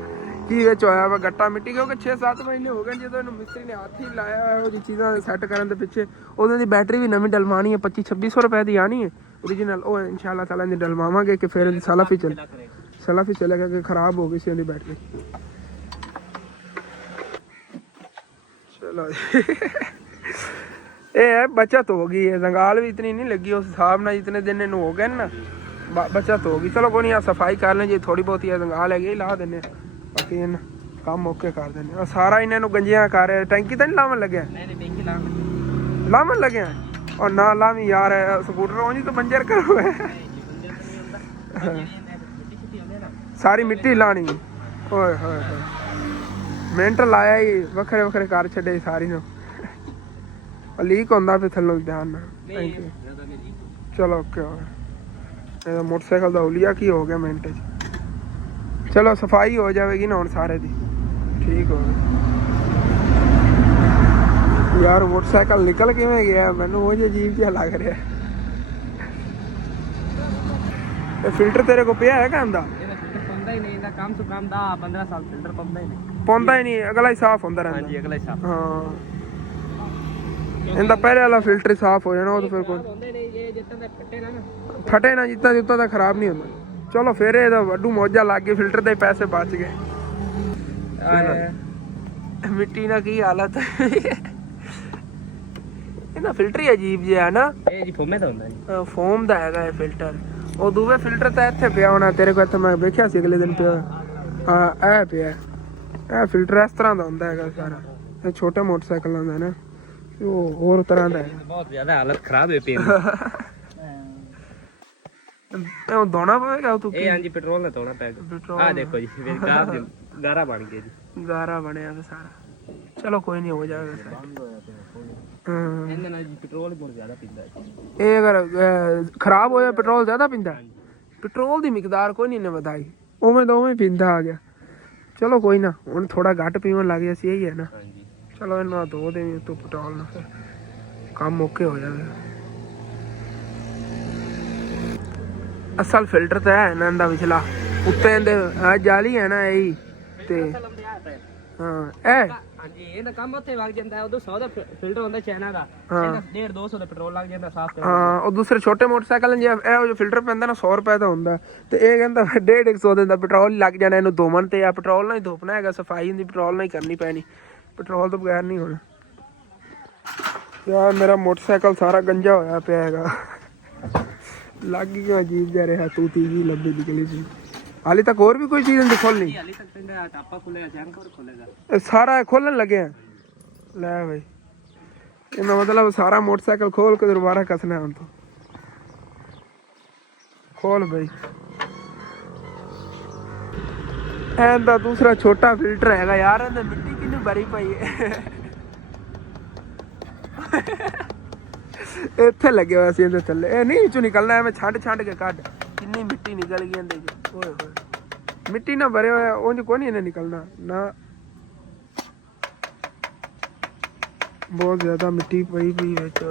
ਕੀ ਵਿੱਚ ਹੋਇਆ ਵਾ ਗੱਟਾ ਮਿੱਟੀ ਕਿਉਂਕਿ 6-7 ਮਹੀਨੇ ਹੋ ਗਏ ਜਦੋਂ ਇਹਨੂੰ ਮਿਸਤਰੀ ਨੇ ਹੱਥ ਹੀ ਲਾਇਆ ਹੋਇਆ ਉਹ ਜੀ ਚੀਜ਼ਾਂ ਸੈੱਟ ਕਰਨ ਦੇ ਪਿੱਛੇ। ਉਹਦੇ ਦੀ ਬੈਟਰੀ ਵੀ ਨਵੀਂ ਡਲਵਾਉਣੀ ਹੈ 2500-2600 ਰੁਪਏ ਦੀ ਆਣੀ ਹੈ ਓਰੀਜਨਲ। ਉਹ ਇਨਸ਼ਾਅੱਲਾ ਤਾਲਾ ਦੀ ਡਲਵਾਵਾਂਗੇ ਕਿ ਫਿਰ ਇਹਦੀ ਸਲਫ ਹੀ ਚੱਲੇਗਾ ਕਿ ਖਰਾਬ ਹੋ ਗਈ ਸੀ ਇਹਦੀ ਬੈਟਰੀ। ਚਲੋ ਇਹ ਹੈ बचत हो गई है। जंगाल भी इतनी नहीं लगी उस हिसाब ਨਾਲ जितने दिन इन्हों हो गए ना बचत हो गई। चलो कोई नहीं सफाई कर लें जी थोड़ी बहुत ही जंगाल है ला देने बाकी इन काम ओके कर देने। और सारा इन्हों गंजिया कर टैंकी तो नहीं लावन लगे लावन लगे और ना लावी यार स्कूटर उंज तो बंजर करो सारी मिट्टी लानी। ओए होए मिनट लाया ही वखरे वखरे कर छे सारी नो लीक होंदा फिर थल्लों ध्यान ना। चलो ओके हो गया मोटरसाइकिल का उलिया की हो गया मिनट च। चलो सफाई हो जाएगी ना हुण सारे दी ठीक हो गया। यार मोटरसाइकिल निकल किवें गया मैनू वो अजीब जिहा लग रहा। फिल्टर तेरे को पिया है कहंदा ही नहीं ना काम से काम 10-15 साल फिल्टर पाਉਂਦਾ ही नहीं अगला ही साफ होंदा रहंदा। हाँ जी अगला ही साफ। हाँ इनका पहले वाला फिल्टर ही साफ हो जाना वो तो फिर कोई फटे ना जितना जितना तो खराब नहीं होता। चलो फिर ये वड्डू मौजा लग गई फिल्टर के पैसे बच गए। मिट्टी ना की हालत इना फिल्टर ही अजीब जिहा है ना। ਇਹ ਜੀ ਫੋਮੇ ਦਾ ਹੁੰਦਾ ਜੀ। फोम ਦਾ ਹੈਗਾ ਇਹ ਫਿਲਟਰ। ਉਹ ਦੂਵੇ ਫਿਲਟਰ ਤਾਂ ਇੱਥੇ ਪਿਆ ਹੋਣਾ ਤੇਰੇ ਕੋਲ। ਇੱਥੇ ਮੈਂ ਵੇਖਿਆ ਸੀ ਅਗਲੇ ਦਿਨ ਪਿਆ। ਹਾਂ ਇਹ ਪਿਆ ਇਹ ਫਿਲਟਰ ਇਸ ਤਰ੍ਹਾਂ ਦਾ ਹੁੰਦਾ ਹੈਗਾ ਸਾਰਾ। ਇਹ ਛੋਟੇ ਮੋਟਰਸਾਈਕਲਾਂ ਦਾ ਨਾ ਉਹ ਹੋਰ ਤਰ੍ਹਾਂ ਦਾ ਹੈ। ਬਹੁਤ ਜ਼ਿਆਦਾ ਹਾਲਤ ਖਰਾਬ ਹੋਈ ਪਈ ਇਹ ਦੋਣਾ ਪਵੇਗਾ ਤੂੰ ਇਹ ਹਾਂਜੀ ਪੈਟਰੋਲ ਦਾ ਦੋਣਾ ਪੈਗਾ। ਆ ਦੇਖੋ ਜੀ ਮੇਰੀ ਕਾਰ ਦੀ ਗਾਰਾ ਬਣ ਗਿਆ ਜੀ। ਗਾਰਾ ਬਣਿਆ ਵਾ ਸਾਰਾ। ਚਲੋ ਕੋਈ ਨਹੀਂ ਹੋ ਜਾਏਗਾ ਸਰ। ਇਹਦੇ ਨਾਲ ਜੀ ਪੈਟਰੋਲ ਬਹੁਤ ਜ਼ਿਆਦਾ ਪੀਂਦਾ ਹੈ। ਇਹ ਅਗਰ ਖਰਾਬ ਹੋਇਆ ਪੈਟਰੋਲ ਜ਼ਿਆਦਾ ਪੀਂਦਾ। ਪੈਟਰੋਲ ਦੀ ਮਿਕਦਾਰ ਕੋਈ ਨਹੀਂ ਨੇ ਵਧਾਈ ਉਵੇਂ ਦਾ ਉਵੇਂ ਪੀਂਦਾ ਆ ਗਿਆ। ਚਲੋ ਕੋਈ ਨਾ ਹੁਣ ਥੋੜਾ ਘੱਟ ਪੀਵਣ ਲੱਗ ਗਿਆ ਸੀ ਇਹੀ ਹੈ ਨਾ। ਚਲੋ ਇਹਨਾਂ ਧੋ ਦੇਵੀਂ ਤੂੰ ਪੈਟਰੋਲ ਨਾਲ ਫਿਰ ਕੰਮ ਓਕੇ ਹੋ ਜਾਵੇ। ਅਸਲ ਫਿਲਟਰ ਤਾਂ ਹੈ ਇਹਨਾਂ ਦਾ ਵਿਚਲਾ ਉੱਤੇ ਇਹਦੇ ਜਾਲੀ ਹੈ ਨਾ ਇਹੀ ਤੇ ਹਾਂ ਇਹ ਹਾਂਜੀ ਇਹਦਾ ਕੰਮ ਉੱਥੇ ਵਗ ਜਾਂਦਾ ਹੈ। ਉਦੋਂ 100 ਦਾ ਫਿਲਟਰ ਹੁੰਦਾ ਚਾਈਨਾ ਦਾ। ਇਹਦਾ 150-200 ਦਾ ਪੈਟਰੋਲ ਲੱਗ ਜਾਂਦਾ ਸਾਫ਼ ਕਰਨ। ਹਾਂ ਉਹ ਦੂਸਰੇ ਛੋਟੇ ਮੋਟਰਸਾਈਕਲ ਜੇ ਇਹ ਜੋ ਫਿਲਟਰ ਪੈਂਦਾ ਨਾ 100 ਰੁਪਏ ਦਾ ਹੁੰਦਾ ਤੇ ਇਹ ਕਹਿੰਦਾ 150-100 ਦਾ ਪੈਟਰੋਲ ਲੱਗ ਜਾਣਾ ਇਹਨੂੰ ਧੋਵਣ ਤੇ। ਆ ਪੈਟਰੋਲ ਨਾਲ ਹੀ ਧੋਪਣਾ ਹੈਗਾ ਸਫਾਈ ਹੁੰਦੀ ਪੈਟਰੋਲ ਨਾਲ ਹੀ ਕਰਨੀ ਪੈਣੀ ਪੈਟਰੋਲ ਤੋਂ ਬਗੈਰ ਨਹੀਂ ਹੋਣਾ। ਯਾਰ ਮੇਰਾ ਮੋਟਰਸਾਈਕਲ ਸਾਰਾ ਗੰਜਾ ਹੋਇਆ ਪਿਆ ਹੈਗਾ। ਲੱਗ ਗਿਆ ਅਜੀਬ ਜਿਹਾ ਰਿਹਾ ਤੂੰ ਤੀਜੀ ਲੰਬੀ ਨਿਕਲੀ ਸੀ। ਹਾਲੇ ਤੱਕ ਹੋਰ ਵੀ ਕੋਈ ਚੀਜ਼ ਨਹੀਂ ਖੋਲਣੀ। ਹਾਲੇ ਤੱਕ ਪਿੰਡਾ ਟਾਪਾ ਖੁੱਲਿਆ ਚੈਨ ਕਵਰ ਖੁੱਲੇਗਾ ਇਹ ਸਾਰਾ ਖੋਲਣ ਲੱਗੇ ਲੈ ਬਈ ਇਹਦਾ ਮਤਲਬ ਸਾਰਾ ਮੋਟਰਸਾਈਕਲ ਖੋਲ ਕੇ ਦੁਬਾਰਾ ਕੱਸਣਾ ਹੁਣ ਤੋਂ। ਖੋਲ ਬਈ ਇਹਦਾ ਦੂਸਰਾ ਛੋਟਾ ਫਿਲਟਰ ਹੈਗਾ ਯਾਰ। ਇਹਦੇ ਮਿੱਟੀ ਕਿੰਨੀ ਭਰੀ ਪਈ ਹੈ। ਇੱਥੇ ਲੱਗੇ ਹੋਇਆ ਸੀ ਇਹਦੇ ਥੱਲੇ। ਇਹ ਨਹੀਂ ਵਿੱਚੋਂ ਨਿਕਲਣਾ ਐਵੇਂ ਛੱਡ ਕੇ ਕੱਢ। ਕਿੰਨੀ ਮਿੱਟੀ ਨਿਕਲ ਗਈ ਇਹਦੇ ਚ। ਓਏ ਹੋਏ ਮਿੱਟੀ ਨਾ ਭਰੇ ਹੋਇਆ ਉਂਝ ਕੋਈ ਨਹੀਂ ਇਹਨੇ ਨਿਕਲਣਾ ਨਾ। ਬਹੁਤ ਜ਼ਿਆਦਾ ਮਿੱਟੀ ਪਈ ਵਿੱਚ।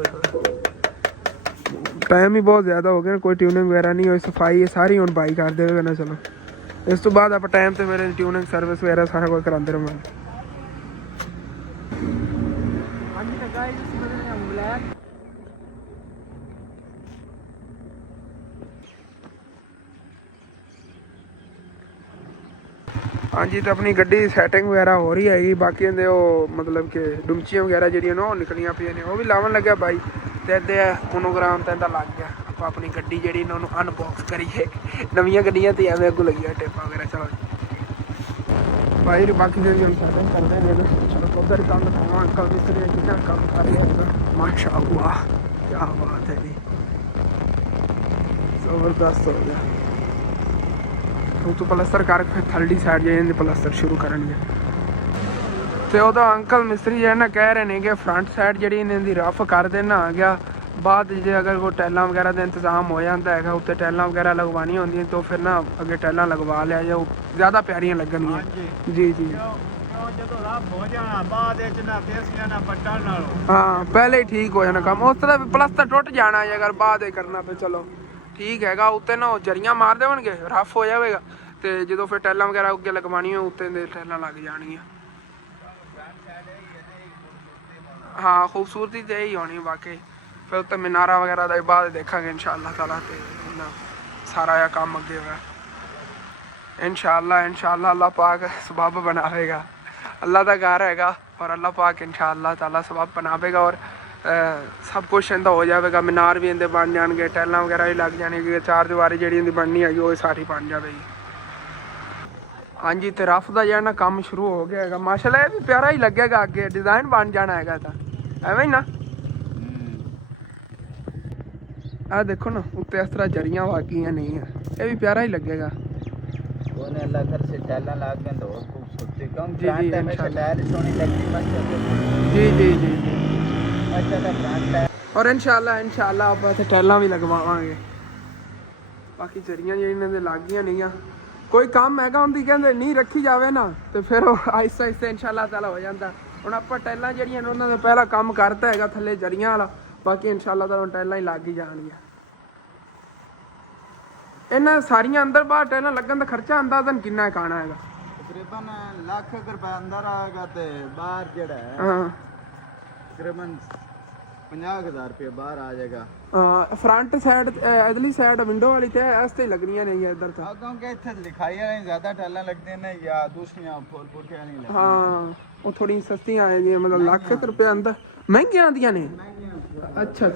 ਟਾਈਮ ਹੀ ਬਹੁਤ ਜ਼ਿਆਦਾ ਹੋ ਗਿਆ ਕੋਈ ਟਿਊਨਿੰਗ ਵਗੈਰਾ ਨਹੀਂ ਹੋਈ ਸਫਾਈ ਸਾਰੀ ਹੁਣ ਬਾਈ ਕਰ ਦੇਵੇਗਾ ਨਾ। ਚਲੋ ਇਸ ਤੋਂ ਬਾਅਦ ਆਪਾਂ ਟਾਈਮ ਤੇ ਮੇਰੇ ਟਿਊਨਿੰਗ ਸਰਵਿਸ ਵਗੈਰਾ ਸਾਰਾ ਕੁਝ ਕਰਾਉਂਦੇ ਰਹਾਂਗੇ। ਹਾਂਜੀ ਤਾਂ ਗਾਇਸ ਬਲੈਕ ਹਾਂਜੀ ਤਾਂ ਆਪਣੀ ਗੱਡੀ ਦੀ ਸੈਟਿੰਗ ਵਗੈਰਾ ਹੋ ਰਹੀ ਹੈਗੀ। ਬਾਕੀ ਇਹਦੇ ਉਹ ਮਤਲਬ ਕਿ ਡੁਮਚੀਆਂ ਵਗੈਰਾ ਜਿਹੜੀਆਂ ਨੇ ਉਹ ਨਿਕਲੀਆਂ ਪਈਆਂ ਨੇ ਉਹ ਵੀ ਲਾਉਣ ਲੱਗਿਆ ਬਾਈ। ਤੇ ਇਹਦੇ ਮੋਨੋਗ੍ਰਾਮ ਤਾਂ ਇਹਦਾ ਲੱਗ ਗਿਆ। ਆਪਾਂ ਆਪਣੀ ਗੱਡੀ ਜਿਹੜੀ ਇਹਨਾਂ ਨੂੰ ਅਨਬੌਕਸ ਕਰੀਏ। ਨਵੀਆਂ ਗੱਡੀਆਂ ਤੇ ਐਵੇਂ ਅੱਗੋਂ ਲੱਗੀਆਂ ਟੇਪਾਂ ਵਗੈਰਾ। ਚਲੋ भाई बाकी जो भी हम सारे करते हैं चलो उधर काम दिखाऊँ अंकल मिस्त्री कितना काम कर रहे हैं माशाअल्लाह क्या बात है जी जबरदस्त हो गया तो पलस्तर कर फिर थल्ली साइड जाइए पलस्तर शुरू करेंगे ਤੇ ਉਹਦਾ ਅੰਕਲ ਮਿਸਤਰੀ ਜਿਹੜਾ ਨਾ ਕਹਿ ਰਹੇ ਨੇ ਕਿ ਫਰੰਟ ਸਾਈਡ ਜਿਹੜੀ ਇਹਨਾਂ ਦੀ ਰਫ ਕਰ ਦੇਣਾ ਆ ਗਿਆ ਬਾਅਦ ਜੇ ਅਗਰ ਕੋਈ ਟੈਲਾਂ ਵਗੈਰਾ ਦਾ ਇੰਤਜ਼ਾਮ ਹੋ ਜਾਂਦਾ ਹੈਗਾ ਉੱਤੇ ਟੈਲਾਂ ਵਗੈਰਾ ਲਗਵਾਉਣੀਆਂ ਹੁੰਦੀਆਂ ਤਾਂ ਫਿਰ ਨਾ ਅੱਗੇ ਟੈਲਾਂ ਲਗਵਾ ਲਿਆ ਜਾਓ ਜ਼ਿਆਦਾ ਪਿਆਰੀਆਂ ਲੱਗਣਗੀਆਂ ਜੀ ਜੀ ਜਦੋਂ ਰੱਬ ਹੋ ਜਾਣਾ ਬਾਅਦ ਵਿੱਚ ਨਾ ਤੇਸੀਆਂ ਨਾ ਪੱਟਣ ਨਾਲ ਹਾਂ ਪਹਿਲੇ ਹੀ ਠੀਕ ਹੋ ਜਾਣਾ ਕੰਮ ਉਸ ਤਰ੍ਹਾਂ ਪਲਸਤਰ ਟੁੱਟ ਜਾਣਾ ਹੈ ਅਗਰ ਬਾਅਦ ਵਿੱਚ ਕਰਨਾ ਪਏ ਚਲੋ ਠੀਕ ਹੈਗਾ ਉੱਤੇ ਨਾ ਉਹ ਜਰੀਆਂ ਮਾਰ ਦੇਣਗੇ ਰਫ ਹੋ ਜਾਵੇਗਾ ਤੇ ਜਦੋਂ ਫਿਰ ਟੈਲਾਂ ਵਗੈਰਾ ਅੱਗੇ ਲਗਵਾਉਣੀਆਂ ਉੱਤੇ ਦੇ ਟੈਲਾਂ ਲੱਗ ਜਾਣਗੀਆਂ हाँ खूबसूरती तो यही होनी बाकी फिर उत्ते मीनारा वगैरह का बाद देखेंगे इंशाअल्लाह ताला ते सारा यह काम अगे होगा इंशाअल्लाह अल्लाह पाक सबब बनावेगा अल्लाह का घर हैगा और अल्लाह पाक इंशाअल्लाह ताला सबब बनावेगा और सब कुछ इनका हो जाएगा मीनार भी इनके बन जाएंगे टैलों वगैरह भी लग जाएगी चार दीवारी जी इनकी बननी है वो सारी बन जाएगी हाँ जी तो रफ का जो काम शुरू हो गया है माशाल्लाह भी प्यारा ही लगेगा अगे डिजाइन बन जाना है एवं ही ना आ देखो ना उत्ते इस तरह जरियां वागियां नहीं है ये भी प्यारा ही लगेगा जी जी जी और इंशाअल्लाह आप टैलां भी लगवावांगे बाकी जरियां जिहड़ियां लग गईयां नहीं कोई काम हैगा उनकी कहते नहीं रखी जाए ना तो फिर आहिस्ता आहिस्ता इंशाअल्लाह ताला हो जाता हुण आपां टैलां जिहड़ियां उन्होंने पहला काम करता है थल्ले जरियां वाला बाकी इंशाअल्लाह ताला टैलां ही लग ही जाणगियां इन्हां सारियां अंदर बाहर टैलां लगन दा खर्चा अंदाज़न किन्ना आना हैगा तकरीबन लाख रुपए अंदर आएगा ते बाहर जेड़ा है हाँ तकरीबन 50,000 रुपये बाहर आ जाएगा फ्रंट साइड इधरली साइड विंडो वाली ते ऐसे लगनियां नहीं है इधर तो क्योंकि इत्थे लिखाई वाली ज्यादा टैलां लगदे ने या दूसरियां फुल फुटे वाली लगदी हाँ वो थोड़ी सस्ती आ जाएगी मतलब लाख रुपये अंदर महंगियां आंदियां ने अच्छा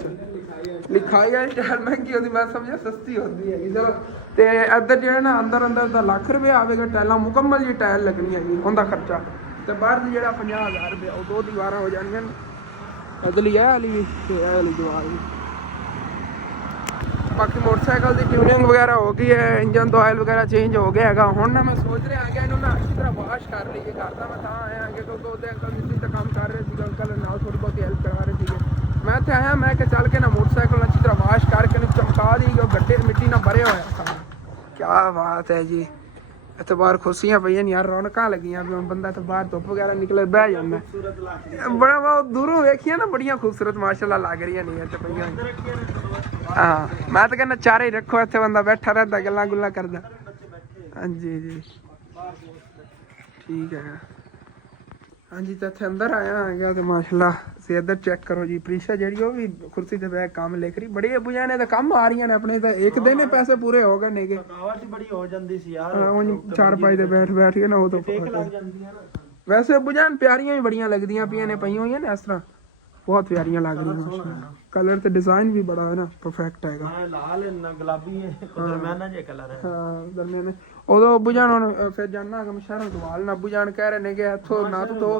लिखाई वाली टैल महंगी होती मैं समझा सस्ती होती है चलो ते इधर जो है ना अंदर दा लाख रुपये आवेगा टैलां मुकम्मल जी टैल लगनी है उनका खर्चा ते बाहर दी जेड़ा 50,000 रुपये वो 2 दीवारां हो जानियां अगली है वाली भी वाली दीवार भी बाकी मोटरसाइकिल की ट्यूनिंग वगैरह हो गई है इंजन तो ऑयल वगैरह चेंज हो गया है हुण मैं सोच रहा है कि इन्हों ना अच्छी तरह वाश कर लीजिए करता मैं तां आया क्योंकि उसके अंकल मिस्त्री तो काम कर रहे थे अंकल नाल थोड़ी बहुत हेल्प करवा रहे थे मैं तो आया मैं कि चल के ना मोटरसाइकिल अच्छी तरह वाश करके चमका दी गड्ढे मिट्टी ना भरे हुए क्या बात है जी इतने बाहर खुशियां पई यार रौनक लगियां बंदा तो बाहर धुप वगैरह निकले बह जाता बड़ा बहुत दूरों वेखिया ना बड़िया खूबसूरत माशाल्लाह लग रही नहीं है पईयां हाँ मैं तो कहना चारे ही रखो इतने बंदा बैठा रहता गल्लां गुल्लां करदा हाँ जी जी ठीक है हाँ जी तो इतने अंदर आया गया तो माशाल्लाह से इधर चेक करो जी प्रीशा जी भी कुर्सी से बैठ काम लिख रही बड़ी अबू जाने तो कम आ रही ने अपने तो एक दिन ही पैसे पूरे हो गए नहीं बड़ी हो जाती सी यार चार पाई दे बैठ के ना वो तो वैसे अबू जान प्यारियां भी बड़ियां लगदियां पियां ने पई हुई ने इस तरह बहुत प्यारियां लग रही कलर तो डिजाइन भी बड़ा है ना परफेक्ट हैगा लाल गुलाबी है दरमियाना जे कलर है हां दरमियाना उदो अबू जान हुन फिर जाना कि शहरों तो वाल ना अबू जान कह रहे ने कि इथों ना तो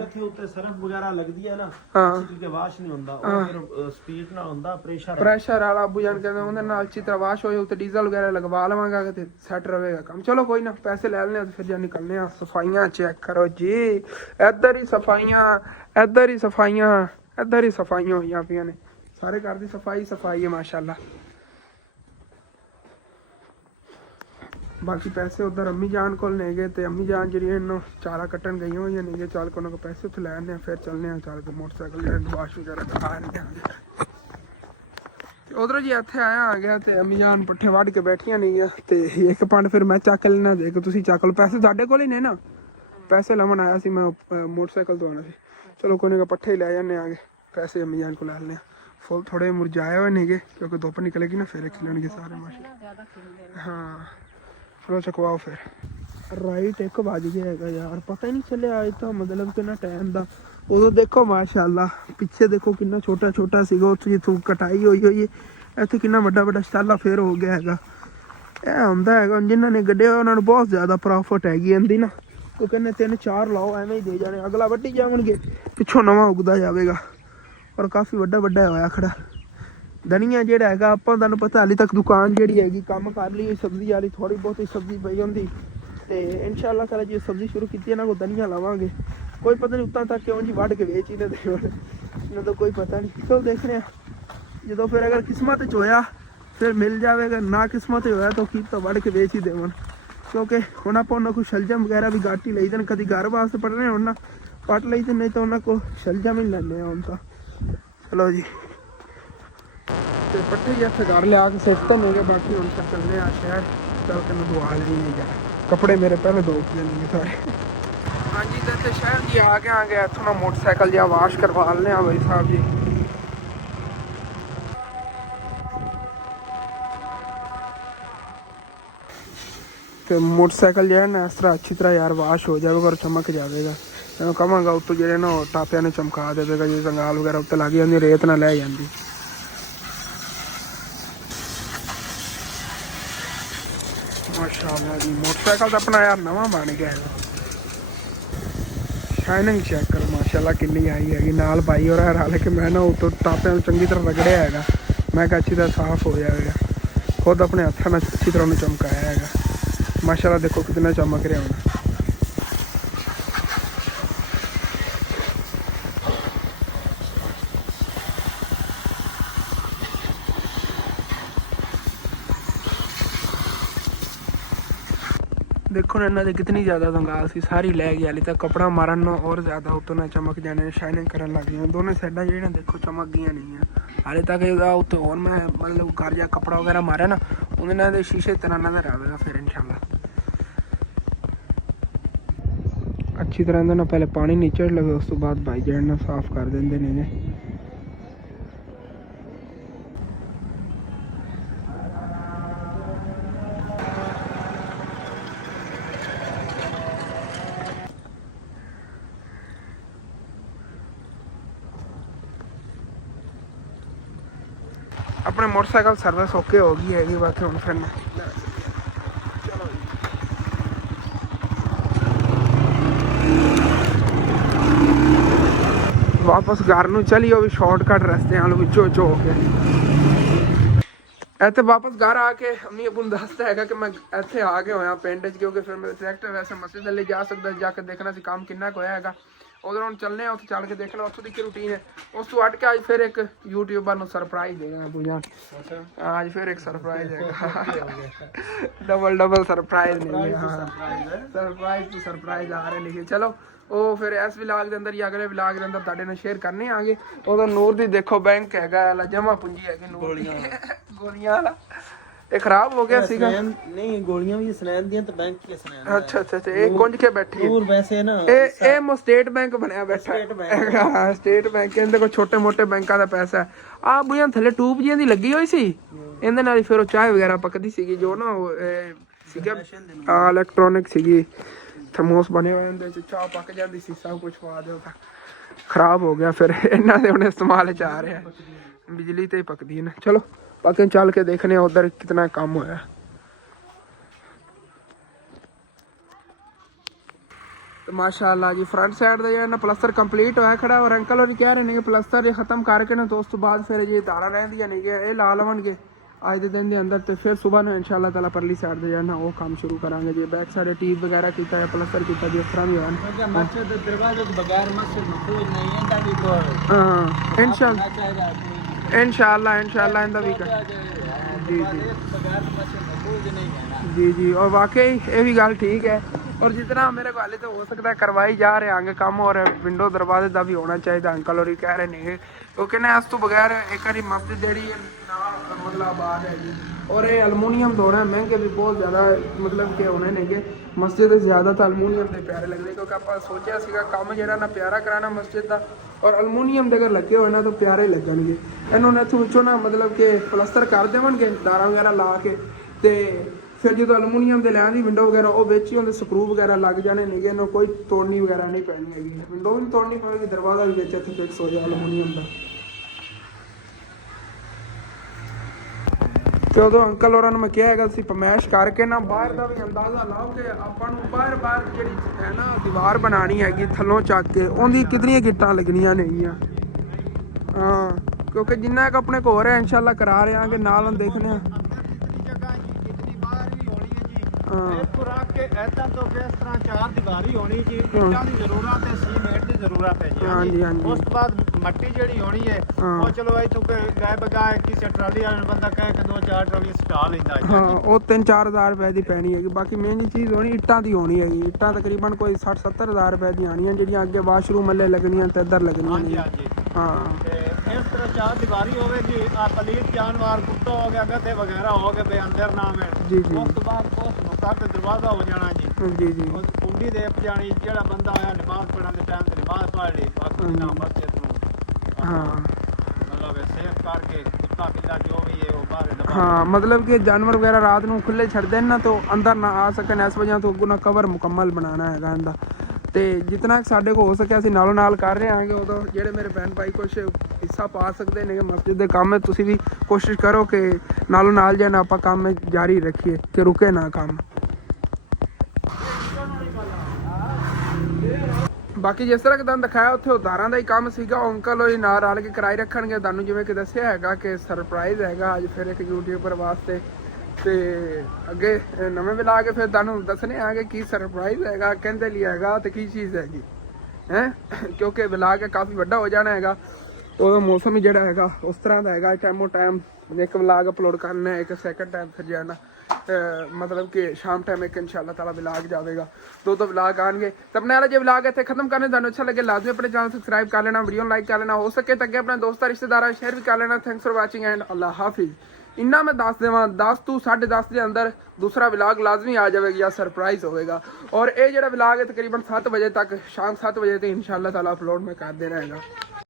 इथे उत्ते सरफ वगैरह लगदी है ना हां ते वाश नहीं हुंदा और फिर स्पीड ना हुंदा प्रेशर वाला अबू जान कहंदे उहदे नाल अच्छी तरह वाश होए उत्ते डीजल वगैरह लगवा लवांगा ते सेट रहेगा काम चलो कोई ना पैसे ले लेने फिर जा निकलने आ सफाइयां चेक करो जी इधर ही सफाइयां हुई पियां ने सारे घर की सफाई है माशाल्लाह बाकी पैसे उधर अम्मी जान को ले गए तो अम्मी जान जी चारा कट्टन गई हुई नहीं गए चल को पैसे उत्थे लैने फिर चलने चल के मोटरसाइकिल वाश वगैरह दिखा उधर जी इत्थे आया आ गया तो अम्मी जान पट्ठे वढ़ के बैठिया नहीं है तो एक पंड फिर मैं चक लेना देख तुम चक लो पैसे साढ़े को ही ने ना पैसे लवन आया सी मैं मोटरसाइकिल तो आना सी चलो कोई नहीं पट्ठे ही लै जाने आगे पैसे अम्मी जान को लै लेने फुल थोड़े मुरझाए हुए नहीं गए क्योंकि धुप निकलेगी ना फिर खिलणगे सारे माशा हाँ चलो चकवाओ फिर राइट 1 बज गया है यार पता ही नहीं चलिया आज तो मतलब कितना टाइम दा उदो देखो माशाल्लाह पीछे देखो कितना छोटा छोटा सीगा उत्थे जिथों कटाई हुई है इत्थे कितना बड़ा शाला फिर हो गया हैगा ਇਹ ਹੁੰਦਾ ਹੈਗਾ ਜਿਨ੍ਹਾਂ ਨੇ ਗੱਡੇ ਉਹਨਾਂ ਨੂੰ ਬਹੁਤ ਜ਼ਿਆਦਾ ਪ੍ਰੋਫਿਟ ਹੈਗੀ ਇਹਦੀ ਨਾ ਕੋਈ ਕਹਿੰਦੇ 3-4 ਲਾਓ ਐਵੇਂ ਹੀ ਦੇ ਜਾਣੇ, ਅਗਲਾ ਵੱਢੀ ਜਾਵਣਗੇ, ਪਿੱਛੋਂ ਨਵਾਂ ਉੱਗਦਾ ਜਾਵੇਗਾ। ਔਰ ਕਾਫੀ ਵੱਡਾ ਵੱਡਾ ਹੋਇਆ ਖੜਾ ਧਨੀਆ ਜਿਹੜਾ ਹੈਗਾ। ਆਪਾਂ ਤੁਹਾਨੂੰ ਪਤਾ ਹਾਲੇ ਤੱਕ ਦੁਕਾਨ ਜਿਹੜੀ ਹੈਗੀ ਕੰਮ ਕਰ ਲਈ ਸਬਜ਼ੀ ਵਾਲੀ, ਥੋੜੀ ਬਹੁਤੀ ਸਬਜ਼ੀ ਪਈ ਹੁੰਦੀ ਤੇ ਇਨਸ਼ਾਅੱਲਾ ਤਾਲਾ ਜੇ ਸਬਜ਼ੀ ਸ਼ੁਰੂ ਕੀਤੀ ਇਹਨਾਂ ਕੋ ਧਨੀਆ ਲਾਵਾਂਗੇ। ਕੋਈ ਪਤਾ ਨਹੀਂ ਉੱਤਾਂ ਤੱਕ ਕਿਉਂ ਜੀ ਵੱਢ ਕੇ ਵੇਚ ਹੀ ਨਾ ਦੇਵਣ, ਇਹਨਾਂ ਦਾ ਕੋਈ ਪਤਾ ਨਹੀਂ। ਚਲੋ ਦੇਖਦੇ ਆ ਜਦੋਂ ਫਿਰ ਅਗਰ ਕਿਸਮਤ 'ਚ ਹੋਇਆ ਫਿਰ ਮਿਲ ਜਾਵੇਗਾ, ਨਾ ਕਿਸਮਤ 'ਚ ਹੋਇਆ ਤਾਂ ਕੀ ਤਾਂ ਵੱਢ ਕੇ ਵੇਚ ਹੀ ਦੇਵਣ। ਕਿਉਂਕਿ ਹੁਣ ਆਪਾਂ ਉਹਨਾਂ ਕੋਲ ਸ਼ਲਜਮ ਵਗੈਰਾ ਵੀ ਘੱਟ ਹੀ ਲਈ ਦੇਣ, ਕਦੀ ਘਰ ਵਾਸਤੇ ਪੜਨੇ ਹੁਣ ਨਾ ਪੱਟ ਲਈ ਤੇ ਨਹੀਂ ਤਾਂ ਉਹਨਾਂ ਕੋਲ ਸ਼ਲਜਮ ਹੀ ਲੈਂਦੇ ਆ ਹੁਣ ਤਾਂ। ਚਲੋ ਜੀ ਤੇ ਪੱਠੇ ਜਿਹੇ ਇੱਥੇ ਘਰ ਲਿਆ ਕੇ ਸਿੱਟ ਤਾਂ ਨਹੀਂ ਗਏ, ਬਾਕੀ ਹੁਣ ਤਾਂ ਚੱਲਦੇ ਆ ਸ਼ਹਿਰ, ਚੱਲ ਕੇ ਮੈਂ ਦੁਆ ਲਈ ਨਹੀਂ ਜਾ, ਕੱਪੜੇ ਮੇਰੇ ਪਹਿਲੇ ਧੋ ਕੇ ਲੈਣਗੇ ਸਾਰੇ। ਹਾਂਜੀ ਤੇ ਸ਼ਹਿਰ ਜੀ ਆ ਗਏ ਇੱਥੋਂ ਨਾ ਮੋਟਰਸਾਈਕਲ ਜਿਹਾ ਵਾਸ਼ ਕਰਵਾ ਲੈਣੇ ਆ ਬਾਈ ਸਾਹਿਬ ਜੀ। ਤੇ ਮੋਟਰਸਾਈਕਲ ਜਿਹੜਾ ਨਾ ਇਸ ਤਰ੍ਹਾਂ ਅੱਛੀ ਤਰ੍ਹਾਂ ਯਾਰ ਵਾਸ਼ ਹੋ ਜਾਵੇਗਾ ਔਰ ਚਮਕ ਜਾਵੇਗਾ। ਇਹਨੂੰ ਕਹਾਂਗਾ ਉੱਤੋਂ ਜਿਹੜੇ ਨਾ ਟਾਪਿਆਂ ਨੂੰ ਚਮਕਾ ਦੇਵੇਗਾ, ਜੇ ਸੰਗਾਲ ਵਗੈਰਾ ਉੱਤੇ ਲੱਗ ਜਾਂਦੀ ਰੇਤ ਨਾ ਲੈ ਜਾਂਦੀ। ਮਾਸ਼ਾਅੱਲਾ ਜੀ ਮੋਟਰਸਾਈਕਲ ਤਾਂ ਆਪਣਾ ਯਾਰ ਨਵਾਂ ਬਣ ਗਿਆ ਹੈਗਾ। ਸ਼ਾਈਨਿੰਗ ਚੈੱਕ ਕਰੋ ਮਾਸ਼ਾਅੱਲਾ ਕਿੰਨੀ ਆਈ ਹੈਗੀ। ਨਾਲ ਬਾਈ ਹੋਰ ਰਲ ਕੇ ਮੈਂ ਨਾ ਉੱਤੋਂ ਟਾਪਿਆਂ ਨੂੰ ਚੰਗੀ ਤਰ੍ਹਾਂ ਰਗੜਿਆ ਹੈਗਾ, ਮੈਂ ਕਿਹਾ ਅੱਛੀ ਤਰ੍ਹਾਂ ਸਾਫ਼ ਹੋ ਜਾਵੇਗਾ। ਖੁਦ ਆਪਣੇ ਹੱਥਾਂ ਨਾਲ ਅੱਛੀ ਤਰ੍ਹਾਂ ਉਹਨੂੰ ਚਮਕਾਇਆ ਹੈਗਾ। ਮਾਸ਼ਾਅੱਲਾ ਦੇਖੋ ਕਿਤਨਾ ਚਮਕ ਰਿਹਾ ਹੁਣ। देखो ना इन्होंने कितनी ज़्यादा दंगाल सी सारी लै गई, हाली तक कपड़ा मारन और ज़्यादा उत्तों ना चमक जाने, शाइनिंग करन लग गई। दोनों साइडा जो देखो चमक गई नहीं है हाले तक। उत्ते और मैं मतलब घर जा कपड़ा वगैरह मारे ना उन्होंने शीशे तरह नज़र आएगा फिर इंशाल्लाह। अच्छी तरह ना पहले पानी नीचे लगे, उस तो बाद भाई जैन ना साफ कर देंगे नहीं। अपने मोटरसाइकिल सर्विस ओके हो गई है बाकी हम फिर वापस घर ਨੂੰ ਚਲੀਓ ਵੀ ਸ਼ਾਰਟਕਟ ਰਸਤਿਆਂ ਨੂੰ ਵਿੱਚੋਂ ਚੋ ਕੇ ਇੱਥੇ ਵਾਪਸ ਘਰ ਆ ਕੇ ਅੰਮੀ ਅਬੂ ਨੂੰ ਦੱਸਦਾ ਹੈਗਾ ਕਿ ਮੈਂ ਇੱਥੇ ਆ ਕੇ ਹੋਇਆ ਪਿੰਡ 'ਚ, ਕਿਉਂਕਿ ਫਿਰ ਮੇਰਾ ਟਰੈਕਟਰ ਵੈਸੇ ਮਸਜਿਦ ਲਈ ਜਾ ਸਕਦਾ, ਜਾ ਕੇ ਦੇਖਣਾ ਸੀ ਕੰਮ ਕਿੰਨਾ ਕੁ ਹੋਇਆ ਹੈਗਾ। ਉਧਰ ਹੁਣ ਚੱਲਨੇ ਆ, ਉੱਥੇ ਚੱਲ ਕੇ ਦੇਖਣਾ ਉੱਥੋਂ ਦੀ ਕੀ ਰੂਟੀਨ ਹੈ। ਉਸ ਤੋਂ ਹਟ ਕੇ ਅੱਜ ਫਿਰ ਇੱਕ ਯੂਟਿਊਬਰ ਨੂੰ ਸਰਪ੍ਰਾਈਜ਼ ਦੇਗਾ ਅਬੂ ਜਾਨ। ਅੱਜ ਫਿਰ ਇੱਕ ਸਰਪ੍ਰਾਈਜ਼ ਹੈਗਾ, ਡਬਲ ਸਰਪ੍ਰਾਈਜ਼ ਨਹੀਂ ਹੈ। ਹਾਂ ਸਰਪ੍ਰਾਈਜ਼ ਤੋਂ ਸਰਪ੍ਰਾਈਜ਼ ਆ ਰਹੇ ਨੇ। ਚਲੋ ਉਹ ਫਿਰ ਇਸ ਵਲੌਗ ਦੇ ਅੰਦਰ ਜਾਂ ਅਗਲੇ ਵਲੌਗ ਦੇ ਅੰਦਰ ਤੁਹਾਡੇ ਨਾਲ ਸ਼ੇਅਰ ਕਰਨੇ ਆਗੇ। ਉਹਦਾ ਨੂਰ ਦੀ ਦੇਖੋ ਬੈਂਕ ਹੈਗਾ ਜਮਾ ਪੂੰਜੀ ਹੈਗੀ ਨੂਰ ਦੀ ਗੋਲੀਆਂ ਵਾਲਾ, ਇਹ ਖਰਾਬ ਹੋ ਗਿਆ ਸੀਗਾ। ਨਹੀਂ ਗੋਲੀਆਂ ਵੀ ਸਨੈਨ ਦੀਆਂ ਤੇ ਬੈਂਕ ਕੀ ਸਨੈਨ। ਅੱਛਾ ਇਹ ਕੁੰਝ ਕੇ ਬੈਠੀ ਹੈ। ਹੋਰ ਵੈਸੇ ਨਾ ਇਹ ਸਟੇਟ ਬੈਂਕ ਬਣਿਆ ਬੈਠਾ। ਹਾਂ ਸਟੇਟ ਬੈਂਕ, ਇਹਦੇ ਕੋਲ ਛੋਟੇ ਮੋਟੇ ਬੈਂਕਾਂ ਦਾ ਪੈਸਾ ਹੈ। ਆ ਬੁਝਾਂ ਥੱਲੇ ਟੂਬ ਜੀਆਂ ਦੀ ਲੱਗੀ ਹੋਈ ਸੀ, ਇਹਦੇ ਨਾਲ ਹੀ ਫਿਰ ਉਹ ਚਾਹ ਵਗੈਰਾ ਪੱਕਦੀ ਸੀਗੀ। ਜੋ ਨਾ ਸੀਗਾ ਇਲੈਕਟ੍ਰੋਨਿਕ ਸੀਗੀ, ਥਰਮੋਸ ਬਣੇ ਹੋਏ ਉਹਦੇ ਚ ਚਾਹ ਪੱਕ ਜਾਂਦੀ ਸੀ, ਸਭ ਕੁਝ ਪਾ ਦਿਓ ਤਾਂ ਖਰਾਬ ਹੋ ਗਿਆ। ਫਿਰ ਇਹਨਾਂ ਦੇ ਹੁਣ ਇਸਤੇਮਾਲ ਚ ਆ ਰਿਹਾ, ਬਿਜਲੀ ਤੇ ਹੀ ਪੱਕਦੀ ਹੈ ਨਾ। ਚਲੋ ਬਾਕੀ ਚੱਲ ਕੇ ਦੇਖਨੇ ਉਧਰ ਕਿਤਨਾ ਕੰਮ ਹੋਇਆ। तो माशाअल्लाह जी फ्रंट साइड का जो प्लस्तर कंप्लीट होया खड़ा, और अंकल और कह रहे हैं कि प्लस्तर खत्म करके ना तो उस तो बाद फिर ये तारा रहिंदियां नहीं कि ला लवणगे अज के दिन के अंदर, तो फिर सुबह ने इंशाअल्लाह ताला परली साइड से जो है ना वो काम शुरू करांगे जी। बैक साइड टीप वगैरह किया है, प्लस्तर किया जी, इस तरह भी है। मस्जिद दरवाजे के बगैर मस्जिद मखरूज नहीं है, इंदा भी को हां इंशाअल्लाह इंदा भी कर जी बगैर मस्जिद मखरूज नहीं है जी। और वाकई ये भी गल ठीक है, और जितना मेरे को हाले तो हो सकता है करवाई जा रहे आगे काम, और विंडो दरवाजे का भी होना चाहिए अंकल और कह रहे नहीं, क्योंकि ना इस तो बगैर एक बारी मस्जिद जी मतलब आबाद है जी। और ये अलमूनीयम दोना महंगे भी बहुत ज़्यादा मतलब कि होने नहीं मस्जिद ज़्यादा तो अलमूनीयम के प्यारे लगते, क्योंकि आप सोचा सीगा काम जरा ना प्यारा कराना मस्जिद का, और अलमूनीयम के अगर लगे हो ना तो प्यारे लगनगे। इन्होंने इतों ना मतलब कि प्लस्तर कर देवणगे तारा वगैरह ला के, तो फिर जो अलमूनीयम के लैन की विंडो वगैरह वो बेच ही होंगे, स्क्रू वगैरह लग जाने नहीं, इन्होंने कोई तोड़नी वगैरह नहीं पैनी हैगी, विंडो भी तोड़नी पड़ेगी, दरवाजा भी बेच इतने फिक्स हो जाए अलमूनीयम का। ਤੇ ਉਦੋਂ ਅੰਕਲ ਹੋਰਾਂ ਨੂੰ ਮੈਂ ਕਿਹਾ ਹੈਗਾ ਤੁਸੀਂ ਪਮੈਸ਼ ਕਰਕੇ ਨਾ ਬਾਹਰ ਦਾ ਵੀ ਅੰਦਾਜ਼ਾ ਲਾਓ ਕਿ ਆਪਾਂ ਨੂੰ ਬਾਹਰ ਜਿਹੜੀ ਹੈ ਨਾ ਦੀਵਾਰ ਬਣਾਉਣੀ ਹੈਗੀ ਥੱਲੋਂ ਚੱਕ ਕੇ ਉਹਦੀ ਕਿਤਨੀਆਂ ਗਿੱਟਾਂ ਲੱਗਣੀਆਂ ਨੇਗੀਆਂ। ਹਾਂ ਕਿਉਂਕਿ ਜਿੰਨਾ ਕੁ ਆਪਣੇ ਕੋਲ ਹੈ ਇਨਸ਼ਾਅੱਲਾ ਕਰਾ ਰਹੇ ਆਂਗੇ ਨਾਲ ਹੁਣ ਦੇਖਦੇ ਹਾਂ। ऐसा तो इस तरह चार दीवारी होनी जी, ईंटां दी जरूरत है, सीमेंट दी जरूरत है जी। हाँ जी, हाँ जी। उस बाद मट्टी जेड़ी होनी है वो चलो इथों गाय बगाए किसी ट्राली वाला बंदा कहे कि 2-4 ट्राली स्टा लेंदा है। ਹਾਂ ਉਹ 3-4 ਰੁਪਏ ਦੀ ਪੈਣੀ ਹੈਗੀ। ਬਾਕੀ ਮੇਨ ਚੀਜ਼ ਹੋਣੀ ਇੱਟਾਂ ਦੀ ਹੋਣੀ ਹੈਗੀ। ਇੱਟਾਂ ਤਕਰੀਬਨ ਕੋਈ 60-70 ਰੁਪਏ ਦੀਆਂ ਆਣੀਆਂ ਜਿਹੜੀਆਂ ਅੱਗੇ ਵਾਸ਼ਰੂਮ ਮੱਲੇ ਲੱਗਣੀਆਂ ਤੇ ਇੱਧਰ ਲੱਗਣੀਆਂ ਨੇ। ਹਾਂਜੀ ਹਾਂ ਤੇ ਇਸ ਤਰ੍ਹਾਂ ਚਾਰ ਦੀਵਾਰੀ ਹੋਵੇਗੀ। ਆ ਪਲੀਤ ਜਾਨਵਰ ਕੁੱਤਾ ਹੋ ਗਿਆ, ਗੱਧੇ ਵਗੈਰਾ ਹੋ ਗਏ, ਬੇ ਅੰਦਰ ਨਾ ਮੈਂ ਜੀ ਜੀ ਉਸ ਤੋਂ ਬਾਅਦ ਉਸ ਨੂੰ ਕੱਟ ਦਰਵਾਜ਼ਾ ਹੋ ਜਾਣਾ ਜੀ। ਜੀ ਜੀ ਉਹ ਕੁੰਡੀ ਦੇ ਜਾਣੀ ਜਿਹੜਾ ਬੰਦਾ ਆਇਆ ਨਮਾਜ਼ ਪੜ੍ਹਨ ਦੇ ਟਾਈਮ ਤੇ ਨਮਾਜ਼ ਪੜ੍ਹ ਲਈ, ਬਾਕੀ ਨਾ ਮਸਜਿਦ ਨੂੰ ਹਾਂ ਮਤਲਬ ਸੇਫ ਕਰਕੇ ਕੁੱਤਾ ਬਿੱਲਾ ਜੋ ਵੀ ਹੈ ਉਹ ਬਾਹਰ ਦਬਾ। हाँ मतलब कि जानवर वगैरह रात ਨੂੰ ਖੁੱਲੇ ਛੱਡ ਦੇਣ ਨਾ तो अंदर ना आ सकन। इस वजह तो ਅੱਗੋਂ ਨਾ ਕਵਰ ਮੁਕੰਮਲ ਬਣਾਉਣਾ ਹੈਗਾ ਇਹਦਾ। ਤੇ ਜਿੰਨਾ ਸਾਡੇ ਕੋਲ ਹੋ ਸਕਿਆ ਅਸੀਂ ਨਾਲੋਂ ਨਾਲ ਕਰ ਰਹੇ ਆਂਗੇ। ਉਦੋਂ ਜਿਹੜੇ ਮੇਰੇ ਭੈਣ ਭਾਈ ਕੁਛ ਹਿੱਸਾ ਪਾ ਸਕਦੇ ਨੇ ਮਸਜਿਦ ਦੇ ਕੰਮ ਵਿੱਚ, ਤੁਸੀਂ ਵੀ ਕੋਸ਼ਿਸ਼ ਕਰੋ ਕਿ ਨਾਲੋਂ ਨਾਲ ਜੇ ਨਾ ਆਪਾਂ ਕੰਮ ਜਾਰੀ ਰੱਖੀਏ ਤੇ ਰੁਕੇ ਨਾ ਕੰਮ। ਬਾਕੀ ਜਿਸ ਤਰ੍ਹਾਂ ਕਿ ਤੁਹਾਨੂੰ ਦਿਖਾਇਆ ਉੱਥੇ ਉਧਾਰਾਂ ਦਾ ਹੀ ਕੰਮ ਸੀਗਾ। ਉਹ ਅੰਕਲ ਹੋਰੀ ਨਾਲ ਰਲ ਕੇ ਕਿਰਾਏ ਰੱਖਣਗੇ। ਤੁਹਾਨੂੰ ਜਿਵੇਂ ਕਿ ਦੱਸਿਆ ਹੈਗਾ ਕਿ ਸਰਪ੍ਰਾਈਜ਼ ਹੈਗਾ ਅੱਜ ਫਿਰ ਇੱਕ ਯੂਟਿਊਬਰ ਵਾਸਤੇ। ਤੇ ਅੱਗੇ ਨਵੇਂ ਮਿਲਾ ਕੇ ਫਿਰ ਤੁਹਾਨੂੰ ਦੱਸਣੇ ਆਗੇ ਕੀ ਸਰਪ੍ਰਾਈਜ਼ ਹੈਗਾ, ਕਹਿੰਦੇ ਲਈ ਹੈਗਾ ਤੇ ਕੀ ਚੀਜ਼ ਹੈਗੀ ਹੈ। ਕਿਉਂਕਿ ਮਿਲਾ ਕੇ ਕਾਫੀ ਵੱਡਾ ਹੋ ਜਾਣਾ ਹੈਗਾ। ਉਹ ਮੌਸਮ ਹੀ ਜਿਹੜਾ ਹੈਗਾ ਉਸ ਤਰ੍ਹਾਂ ਦਾ ਹੈਗਾ। ਟਾਈਮੋ ਟਾਈਮ ਇੱਕ ਵਲਾਗ ਅਪਲੋਡ ਕਰਨਾ ਹੈ, ਇੱਕ ਸੈਕਿੰਡ ਟਾਈਮ ਫਿਰ ਜਾਣਾ मतलब कि शाम टाइम एक इंशाल्लाह ताला व्लॉग जाएगा। दो व्लॉग आएंगे। तो अपने वाला जो व्लॉग है खत्म करने तुहानू अच्छा लगे लाजमी अपने चैनल सब्सक्राइब कर लेना, वीडियो लाइक कर लेना, हो सके तो अगे अपने दोस्तों रिश्तेदारों शेयर भी कर लेना। थैंक्स फॉर वाचिंग एंड अल्लाह हाफिज़। इन्ना मैं दस देव 10 to 10:30 के अंदर दूसरा व्लॉग लाजमी आ जाएगा या सरप्राइज होगा। और ये जो व्लॉग है तकरीबन 7 बजे तक, शाम 7 बजे तक इंशाल्लाह ताला अपलोड में कर देना है।